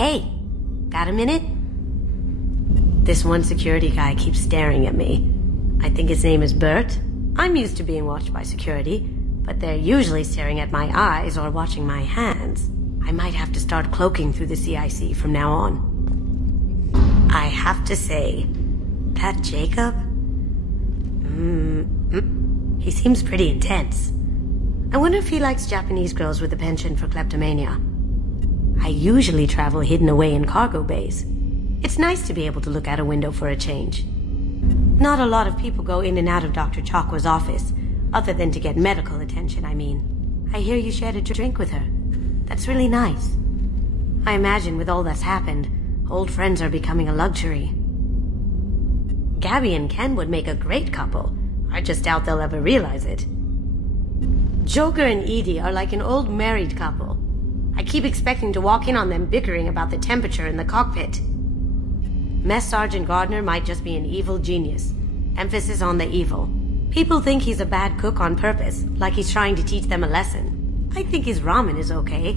Hey, got a minute? This one security guy keeps staring at me. I think his name is Bert. I'm used to being watched by security, but they're usually staring at my eyes or watching my hands. I might have to start cloaking through the CIC from now on. I have to say, that Jacob? He seems pretty intense. I wonder if he likes Japanese girls with a penchant for kleptomania. I usually travel hidden away in cargo bays. It's nice to be able to look out a window for a change. Not a lot of people go in and out of Dr. Chakwa's office, other than to get medical attention, I mean. I hear you shared a drink with her. That's really nice. I imagine with all that's happened, old friends are becoming a luxury. Gabby and Ken would make a great couple. I just doubt they'll ever realize it. Joker and Edie are like an old married couple. I keep expecting to walk in on them bickering about the temperature in the cockpit. Mess Sergeant Gardner might just be an evil genius. Emphasis on the evil. People think he's a bad cook on purpose, like he's trying to teach them a lesson. I think his ramen is okay,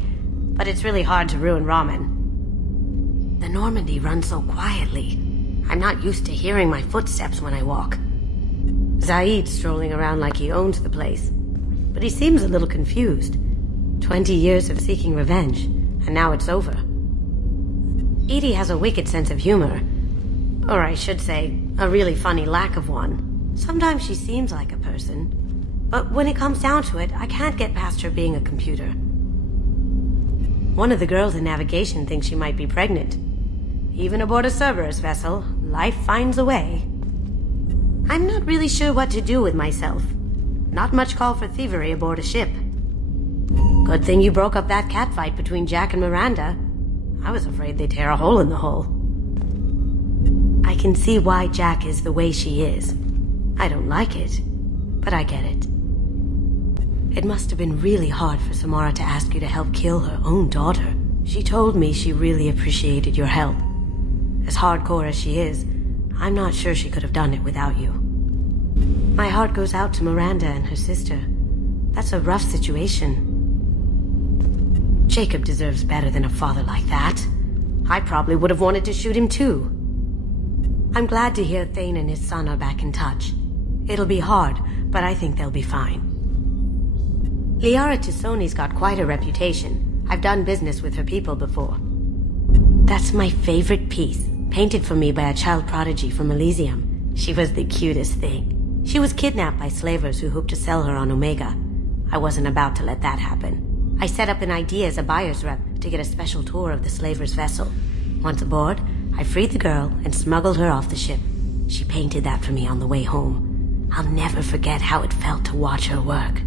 but it's really hard to ruin ramen. The Normandy runs so quietly. I'm not used to hearing my footsteps when I walk. Zaeed's strolling around like he owns the place, but he seems a little confused. 20 years of seeking revenge, and now it's over. Edie has a wicked sense of humor. Or I should say, a really funny lack of one. Sometimes she seems like a person, but when it comes down to it, I can't get past her being a computer. One of the girls in navigation thinks she might be pregnant. Even aboard a Cerberus vessel, life finds a way. I'm not really sure what to do with myself. Not much call for thievery aboard a ship. Good thing you broke up that catfight between Jack and Miranda. I was afraid they'd tear a hole in the hull. I can see why Jack is the way she is. I don't like it, but I get it. It must have been really hard for Samara to ask you to help kill her own daughter. She told me she really appreciated your help. As hardcore as she is, I'm not sure she could have done it without you. My heart goes out to Miranda and her sister. That's a rough situation. Jacob deserves better than a father like that. I probably would have wanted to shoot him too. I'm glad to hear Thane and his son are back in touch. It'll be hard, but I think they'll be fine. Liara T'soni's got quite a reputation. I've done business with her people before. That's my favorite piece, painted for me by a child prodigy from Elysium. She was the cutest thing. She was kidnapped by slavers who hoped to sell her on Omega. I wasn't about to let that happen. I set up an idea as a buyer's rep to get a special tour of the slaver's vessel. Once aboard, I freed the girl and smuggled her off the ship. She painted that for me on the way home. I'll never forget how it felt to watch her work.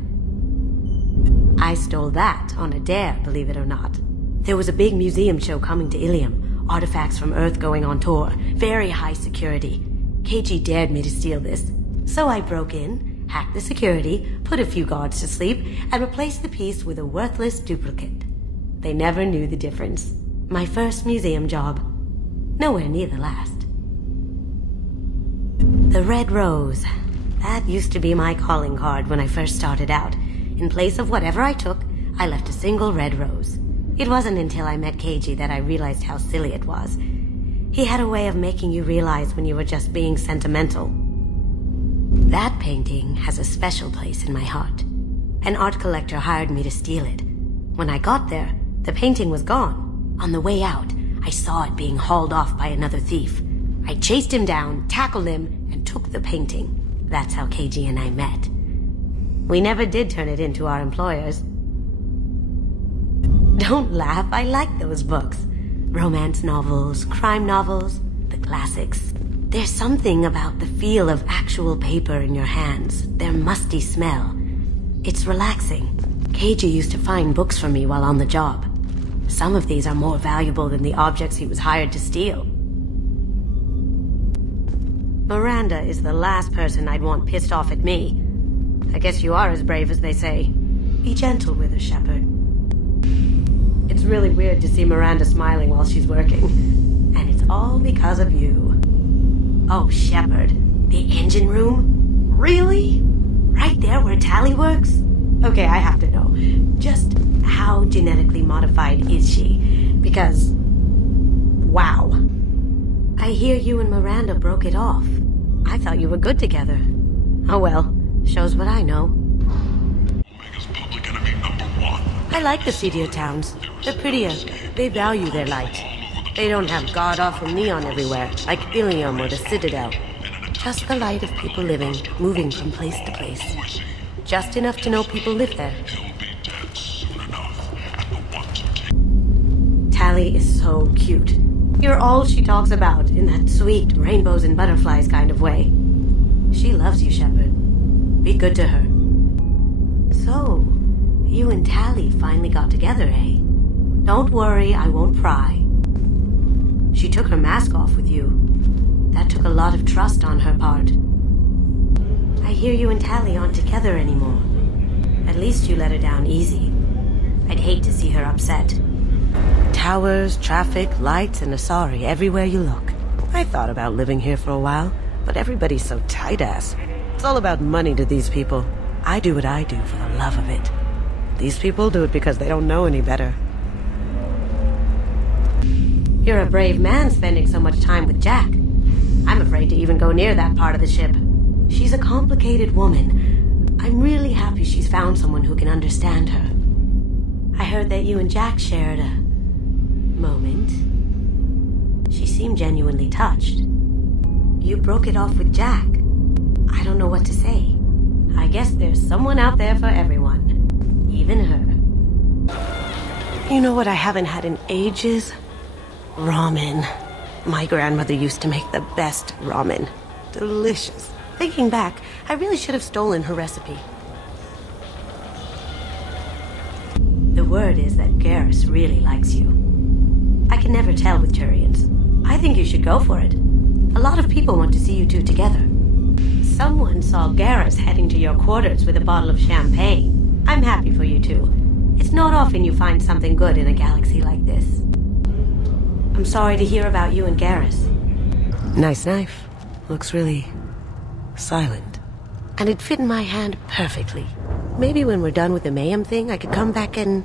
I stole that on a dare, believe it or not. There was a big museum show coming to Ilium. Artifacts from Earth going on tour. Very high security. KG dared me to steal this. So I broke in, hacked the security, put a few guards to sleep, and replaced the piece with a worthless duplicate. They never knew the difference. My first museum job. Nowhere near the last. The Red Rose. That used to be my calling card when I first started out. In place of whatever I took, I left a single red rose. It wasn't until I met KG that I realized how silly it was. He had a way of making you realize when you were just being sentimental. That painting has a special place in my heart. An art collector hired me to steal it. When I got there, the painting was gone. On the way out, I saw it being hauled off by another thief. I chased him down, tackled him, and took the painting. That's how KG and I met. We never did turn it into our employers. Don't laugh, I like those books. Romance novels, crime novels, the classics. There's something about the feel of actual paper in your hands, their musty smell. It's relaxing. KG used to find books for me while on the job. Some of these are more valuable than the objects he was hired to steal. Miranda is the last person I'd want pissed off at me. I guess you are as brave as they say. Be gentle with her, Shepard. It's really weird to see Miranda smiling while she's working. And it's all because of you. Oh, Shepard. The engine room? Really? Right there where Tally works? Okay, I have to know. Just how genetically modified is she? Because I hear you and Miranda broke it off. I thought you were good together. Oh well, shows what I know. Omega's public enemy #1. I like the seedier towns. They're prettier. They value their light. They don't have god-awful neon everywhere, like Ilium or the Citadel. Just the light of people living, moving from place to place. Just enough to know people live there. He'll be dead soon enough, and the ones who take Tally is so cute. You're all she talks about in that sweet rainbows and butterflies kind of way. She loves you, Shepard. Be good to her. So, you and Tally finally got together, eh? Don't worry, I won't pry. She took her mask off with you. That took a lot of trust on her part. I hear you and Tally aren't together anymore. At least you let her down easy. I'd hate to see her upset. Towers, traffic, lights, and a sorry everywhere you look. I thought about living here for a while, but everybody's so tight-ass. It's all about money to these people. I do what I do for the love of it. These people do it because they don't know any better. You're a brave man spending so much time with Jack. I'm afraid to even go near that part of the ship. She's a complicated woman. I'm really happy she's found someone who can understand her. I heard that you and Jack shared a moment. She seemed genuinely touched. You broke it off with Jack. I don't know what to say. I guess there's someone out there for everyone. Even her. You know what I haven't had in ages? Ramen. My grandmother used to make the best ramen. Delicious. Thinking back, I really should have stolen her recipe. The word is that Garrus really likes you. I can never tell with Turians. I think you should go for it. A lot of people want to see you two together. Someone saw Garrus heading to your quarters with a bottle of champagne. I'm happy for you two. It's not often you find something good in a galaxy like this. I'm sorry to hear about you and Garrus. Nice knife. Looks really silent. And it fit in my hand perfectly. Maybe when we're done with the mayhem thing, I could come back and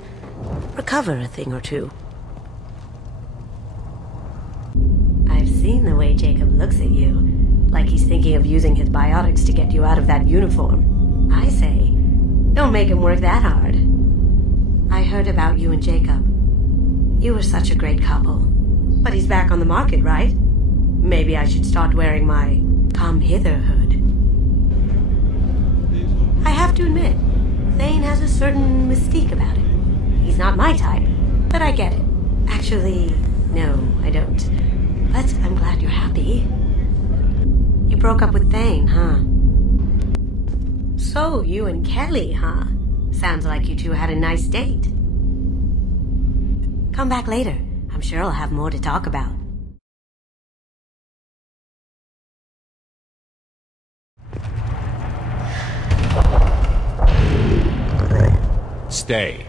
recover a thing or two. I've seen the way Jacob looks at you, like he's thinking of using his biotics to get you out of that uniform. I say, don't make him work that hard. I heard about you and Jacob. You were such a great couple. But he's back on the market, right? Maybe I should start wearing my come hither hood. I have to admit, Thane has a certain mystique about him. He's not my type, but I get it. Actually, no, I don't. But I'm glad you're happy. You broke up with Thane, huh? So, you and Kelly, huh? Sounds like you two had a nice date. Come back later. I'm sure I'll have more to talk about. Stay.